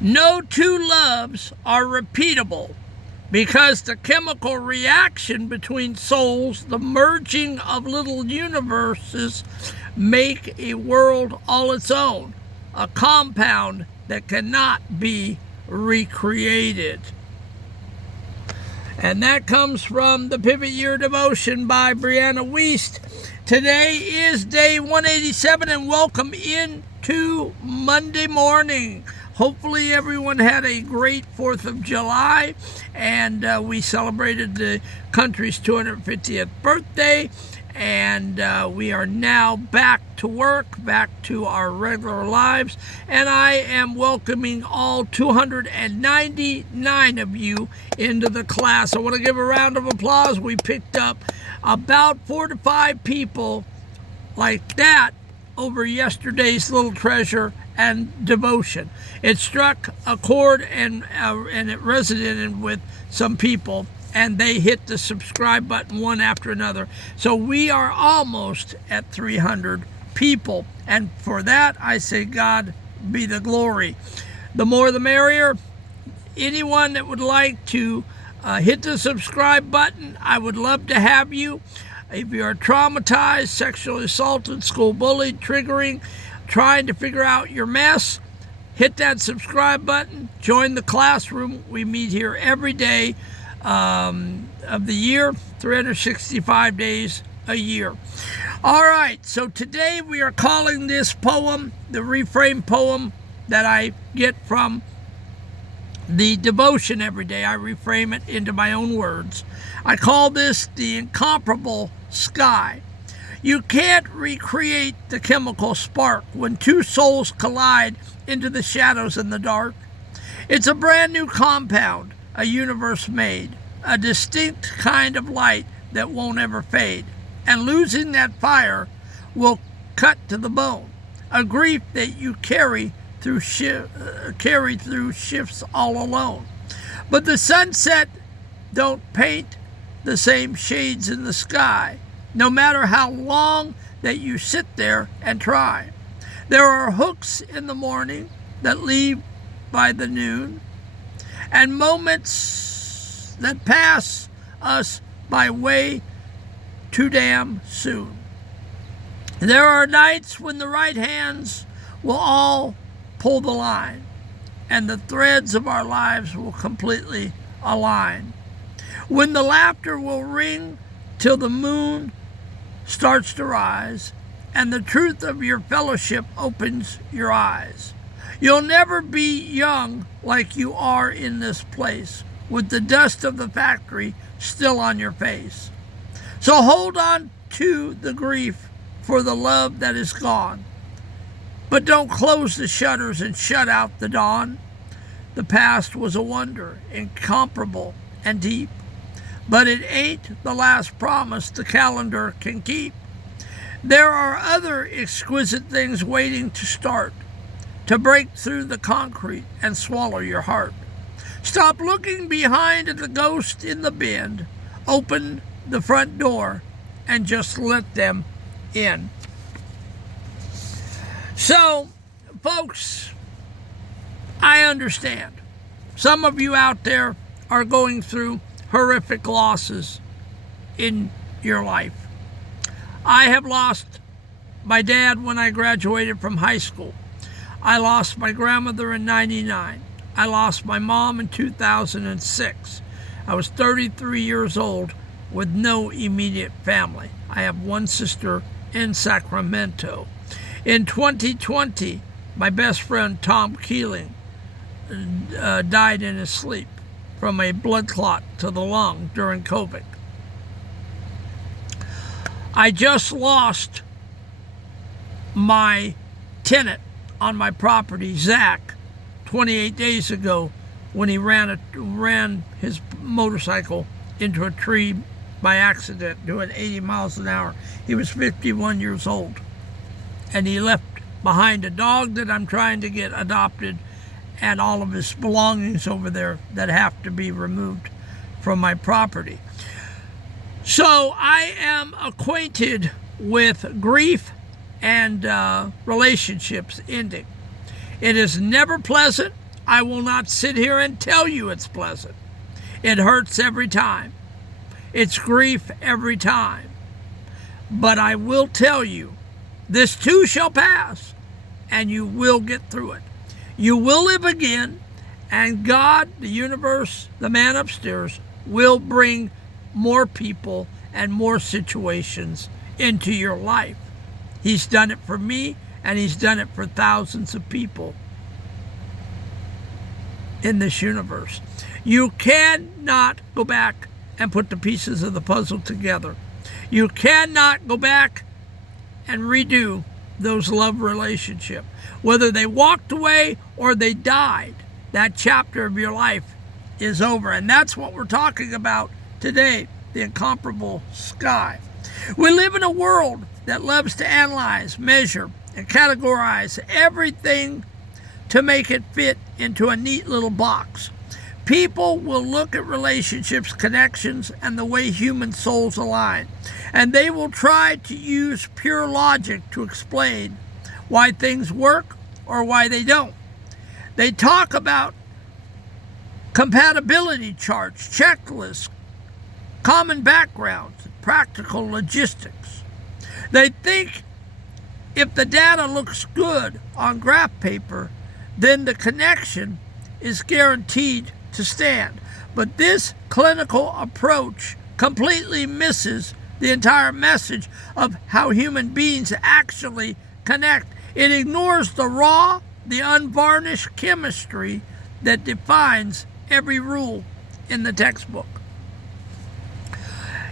No two loves are repeatable because the chemical reaction between souls, the merging of little universes, make a world all its own, a compound that cannot be recreated. And that comes from the Pivot Year Devotion by Brianna Wiest. Today is day 187, and welcome into Monday morning. Hopefully everyone had a great 4th of July, and we celebrated the country's 250th birthday, and we are now back to work, back to our regular lives, and I am welcoming all 299 of you into the class. I want to give a round of applause. We picked up about 4 to 5 people like that over yesterday's little treasure and devotion. It struck a chord and it resonated with some people, and they hit the subscribe button one after another. So we are almost at 300 people, and for that I say God be the glory. The more the merrier. Anyone that would like to hit the subscribe button, I would love to have you. If you are traumatized, sexually assaulted, school bullied, triggering, trying to figure out your mess, hit that subscribe button, join the classroom. We meet here every day of the year, 365 days a year. All right, so today we are calling this poem, the reframe poem that I get from the devotion every day. I reframe it into my own words. I call this the incomparable sky. You can't recreate the chemical spark when two souls collide into the shadows and the dark. It's a brand new compound, a universe made, a distinct kind of light that won't ever fade. And losing that fire will cut to the bone, a grief that you carry through shifts all alone. But the sunset don't paint the same shades in the sky, no matter how long that you sit there and try. There are hooks in the morning that leave by the noon, and moments that pass us by way too damn soon. There are nights when the right hands will all pull the line, and the threads of our lives will completely align. When the laughter will ring till the moon starts to rise, and the truth of your fellowship opens your eyes. You'll never be young like you are in this place, with the dust of the factory still on your face. So hold on to the grief for the love that is gone, but don't close the shutters and shut out the dawn. The past was a wonder, incomparable and deep, but it ain't the last promise the calendar can keep. There are other exquisite things waiting to start, to break through the concrete and swallow your heart. Stop looking behind at the ghost in the bend. Open the front door and just let them in. So, folks, I understand. Some of you out there are going through horrific losses in your life. I have lost my dad when I graduated from high school. I lost my grandmother in 99. I lost my mom in 2006. I was 33 years old with no immediate family. I have one sister in Sacramento. In 2020, my best friend Tom Keeling died in his sleep from a blood clot to the lung during COVID. I just lost my tenant on my property, Zach, 28 days ago when he ran his motorcycle into a tree by accident doing 80 miles an hour. He was 51 years old, and he left behind a dog that I'm trying to get adopted and all of his belongings over there that have to be removed from my property. So I am acquainted with grief and relationships ending. It is never pleasant. I will not sit here and tell you it's pleasant. It hurts every time. It's grief every time. But I will tell you, this too shall pass, and you will get through it. You will live again, and God, the universe, the man upstairs, will bring more people and more situations into your life. He's done it for me, and he's done it for thousands of people in this universe. You cannot go back and put the pieces of the puzzle together. You cannot go back and redo those love relationships. Whether they walked away or they died, that chapter of your life is over. And that's what we're talking about today, the incomparable sky. We live in a world that loves to analyze, measure, and categorize everything to make it fit into a neat little box. People will look at relationships, connections, and the way human souls align, and they will try to use pure logic to explain why things work or why they don't. They talk about compatibility charts, checklists, common backgrounds, practical logistics. They think if the data looks good on graph paper, then the connection is guaranteed to stand. But this clinical approach completely misses the entire message of how human beings actually connect. It ignores the raw, the unvarnished chemistry that defines every rule in the textbook.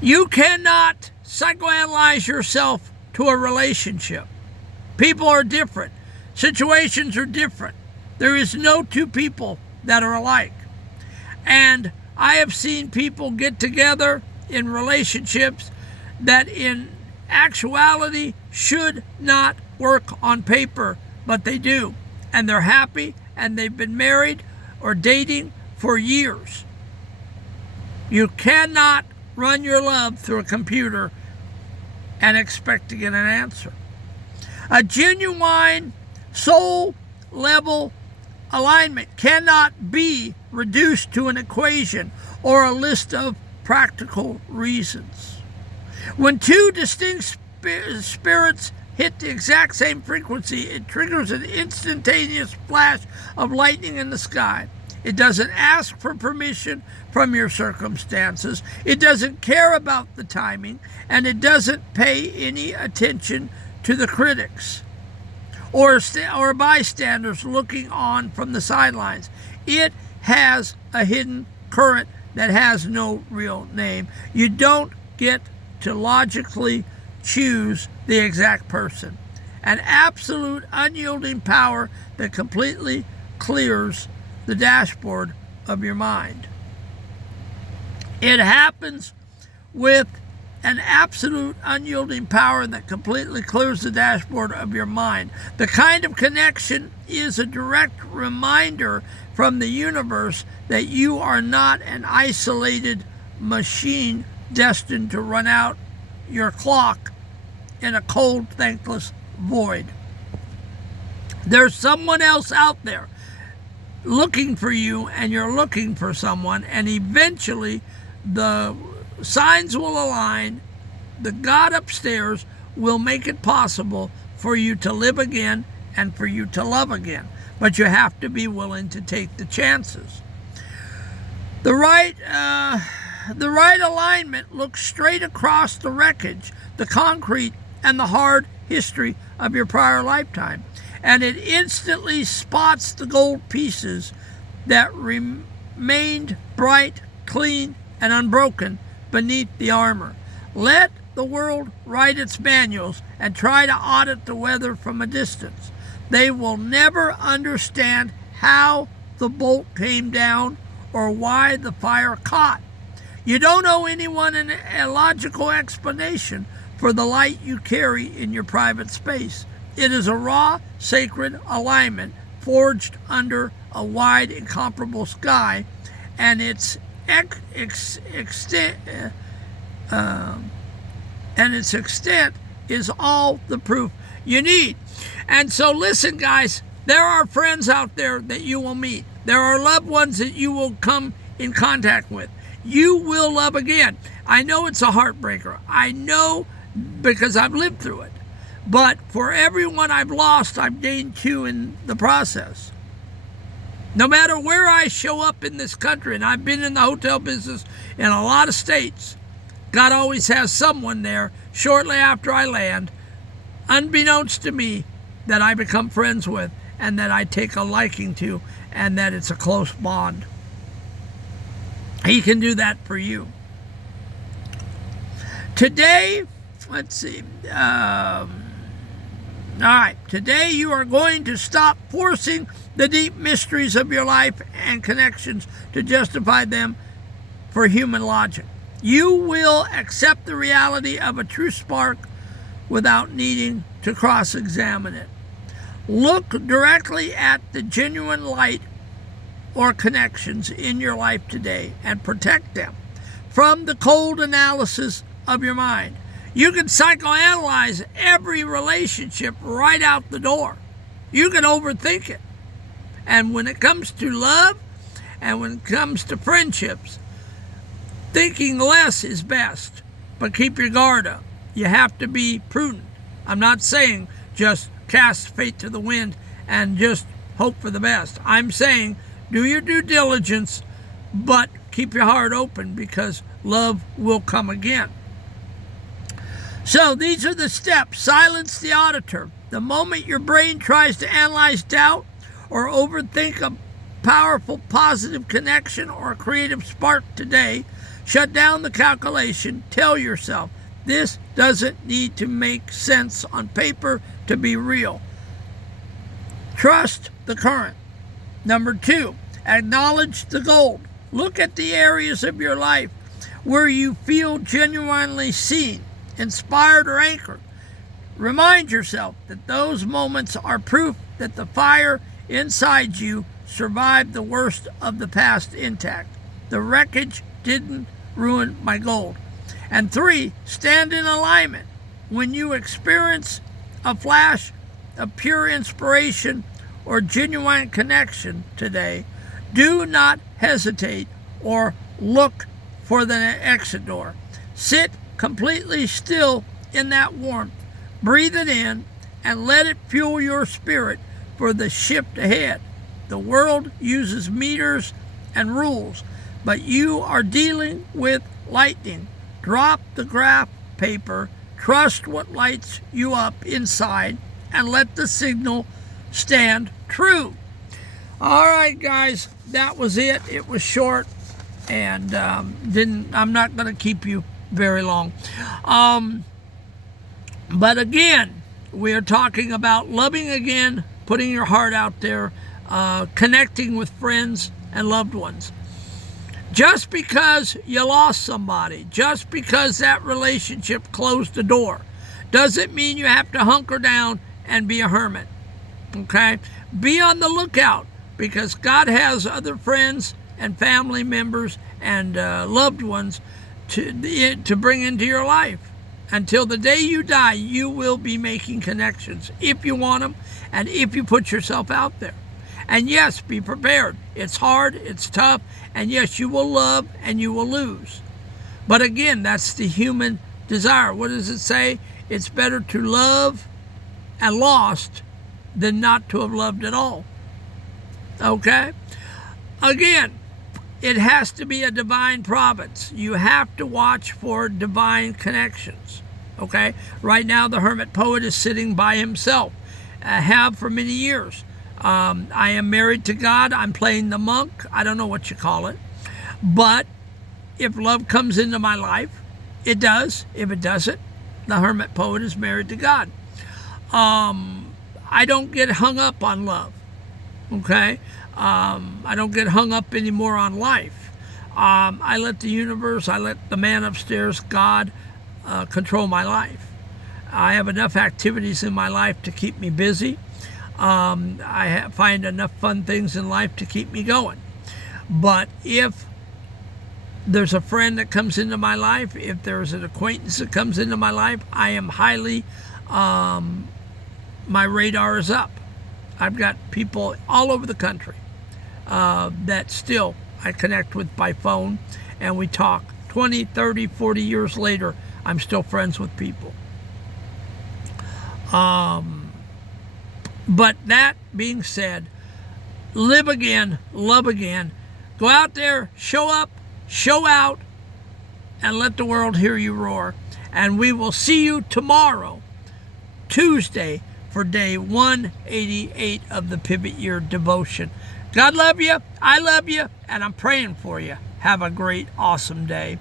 You cannot psychoanalyze yourself to a relationship. People are different. Situations are different. There is no two people that are alike. And I have seen people get together in relationships that in actuality should not work on paper, but they do. And they're happy, and they've been married or dating for years. You cannot run your love through a computer and expect to get an answer. A genuine soul level alignment cannot be reduced to an equation or a list of practical reasons. When two distinct spirits hit the exact same frequency, it triggers an instantaneous flash of lightning in the sky. It doesn't ask for permission from your circumstances. It doesn't care about the timing, and it doesn't pay any attention to the critics or bystanders looking on from the sidelines. It has a hidden current that has no real name. You don't get to logically choose the exact person. An absolute unyielding power that completely clears the dashboard of your mind. It happens with an absolute unyielding power that completely clears the dashboard of your mind. The kind of connection is a direct reminder from the universe that you are not an isolated machine destined to run out your clock in a cold, thankless void. There's someone else out there looking for you, and you're looking for someone, and eventually the signs will align. The God upstairs will make it possible for you to live again and for you to love again. But you have to be willing to take the chances. The right alignment looks straight across the wreckage, the concrete, and the hard history of your prior lifetime, and it instantly spots the gold pieces that remained bright, clean, and unbroken beneath the armor. Let the world write its manuals and try to audit the weather from a distance. They will never understand how the bolt came down or why the fire caught. You don't owe anyone a logical explanation for the light you carry in your private space. It is a raw, sacred alignment forged under a wide, incomparable sky, and its extent is all the proof you need. And so listen, guys, There are friends out there that you will meet. There are loved ones that you will come in contact with. You will love again. I know it's a heartbreaker. I know because I've lived through it. But for everyone I've lost, I've gained two in the process. No matter where I show up in this country, and I've been in the hotel business in a lot of states, God always has someone there shortly after I land, unbeknownst to me, that I become friends with and that I take a liking to, and that it's a close bond. He can do that for you. Today, let's see. All right. Today you are going to stop forcing the deep mysteries of your life and connections to justify them for human logic. You will accept the reality of a true spark without needing to cross-examine it. Look directly at the genuine light or connections in your life today and protect them from the cold analysis of your mind. You can psychoanalyze every relationship right out the door. You can overthink it. And when it comes to love and when it comes to friendships, thinking less is best, but keep your guard up. You have to be prudent. I'm not saying just cast fate to the wind and just hope for the best. I'm saying do your due diligence, but keep your heart open because love will come again. So these are the steps. Silence the auditor. The moment your brain tries to analyze doubt or overthink a powerful positive connection or a creative spark today, shut down the calculation. Tell yourself, this doesn't need to make sense on paper to be real. Trust the current. Number 2, acknowledge the gold. Look at the areas of your life where you feel genuinely seen, inspired, or anchored. Remind yourself that those moments are proof that the fire inside you survived the worst of the past intact. The wreckage didn't ruin my gold. And 3, stand in alignment. When you experience a flash of pure inspiration or genuine connection today, do not hesitate or look for the exit door. Sit completely still in that warmth. Breathe it in and let it fuel your spirit for the shift ahead. The world uses meters and rules, but you are dealing with lightning. Drop the graph paper, trust what lights you up inside, and let the signal stand true. All right, guys, that was it. It was short, and I'm not going to keep you very long. But again, we are talking about loving again, putting your heart out there, connecting with friends and loved ones. Just because you lost somebody, just because that relationship closed the door, doesn't mean you have to hunker down and be a hermit. Okay? Be on the lookout because God has other friends and family members and loved ones to bring into your life. Until the day you die, you will be making connections if you want them and if you put yourself out there. And yes, be prepared. It's hard, it's tough, and yes, you will love and you will lose. But again, that's the human desire. What does it say? It's better to love and lost than not to have loved at all. Okay? Again, it has to be a divine providence. You have to watch for divine connections. Okay? Right now, the hermit poet is sitting by himself. I have for many years. I am married to God. I'm playing the monk. I don't know what you call it. But if love comes into my life, it does. If it doesn't, the hermit poet is married to God. I don't get hung up on love. Okay? I don't get hung up anymore on life. I let the universe, I let the man upstairs, God, control my life. I have enough activities in my life to keep me busy. I find enough fun things in life to keep me going. But if there's a friend that comes into my life, if there's an acquaintance that comes into my life, I am highly, my radar is up. I've got people all over the country that still I connect with by phone, and we talk. 20, 30, 40 years later, I'm still friends with people. But that being said, live again, love again. Go out there, show up, show out, and let the world hear you roar. And we will see you tomorrow, Tuesday, for day 188 of the Pivot Year Devotion. God love you, I love you, and I'm praying for you. Have a great, awesome day.